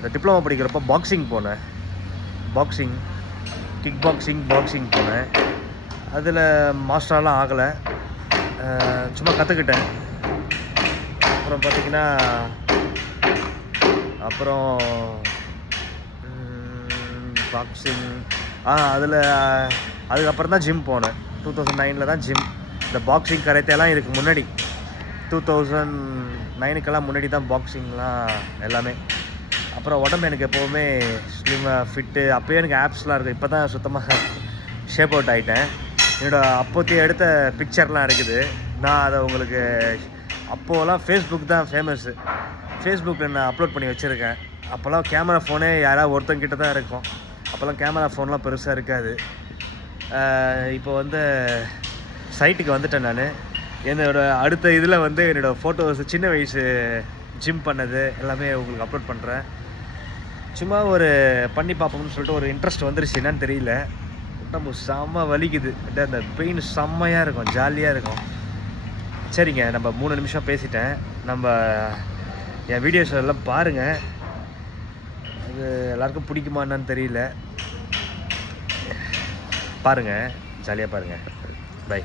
இந்த டிப்ளமோ படிக்கிறப்போ பாக்ஸிங் போனேன். கிக் பாக்ஸிங் போனேன். அதில் மாஸ்டரெலாம் ஆகலை, சும்மா கற்றுக்கிட்டேன். அப்புறம் பார்த்திங்கன்னா பாக்ஸிங் அதில் அதுக்கப்புறம் தான் ஜிம் போனேன். 2009 தான் ஜிம். இந்த பாக்ஸிங் கராத்தேலாம் இதுக்கு முன்னாடி 2009க்கெல்லாம் முன்னாடி தான் பாக்ஸிங்லாம் எல்லாமே. அப்புறம் உடம்பு எனக்கு எப்போவுமே ஸ்லிம்மாக ஃபிட்டு. அப்போயே எனக்கு ஆப்ஸ்லாம் இருக்குது. இப்போ தான் சுத்தமாக ஷேப் அவுட் ஆகிட்டேன். என்னோடய அப்போத்தைய எடுத்த பிக்சர்லாம் இருக்குது. நான் அதை உங்களுக்கு அப்போலாம் ஃபேஸ்புக் தான் ஃபேமஸ்ஸு. ஃபேஸ்புக்கில் நான் அப்லோட் பண்ணி வச்சுருக்கேன். அப்போல்லாம் கேமரா ஃபோனே யாராவது ஒருத்தங்கிட்ட தான் இருக்கும். அப்போல்லாம் கேமரா ஃபோன்லாம் பெருசாக இருக்காது. இப்போ வந்து சைட்டுக்கு வந்துட்டேன். நான் என்னோடய அடுத்த இதில் வந்து என்னோடய ஃபோட்டோஸ் சின்ன வயசு ஜிம் பண்ணது எல்லாமே உங்களுக்கு அப்லோட் பண்ணுறேன். சும்மா ஒரு பண்ணி பார்ப்போம்னு சொல்லிட்டு ஒரு இன்ட்ரெஸ்ட் வந்துருச்சு. என்னன்னு தெரியல, உடம்பு செம்ம வலிக்குது. அந்த பெயின் செம்மையாக இருக்கும், ஜாலியாக இருக்கும். சரிங்க, நம்ம 3 நிமிஷம் பேசிட்டேன். நம்ம என் வீடியோஸ் எல்லாம் பாருங்கள். அது எல்லாருக்கும் பிடிக்குமா என்னன்னு தெரியல. பாருங்கள், ஜாலியாக பாருங்கள். பை.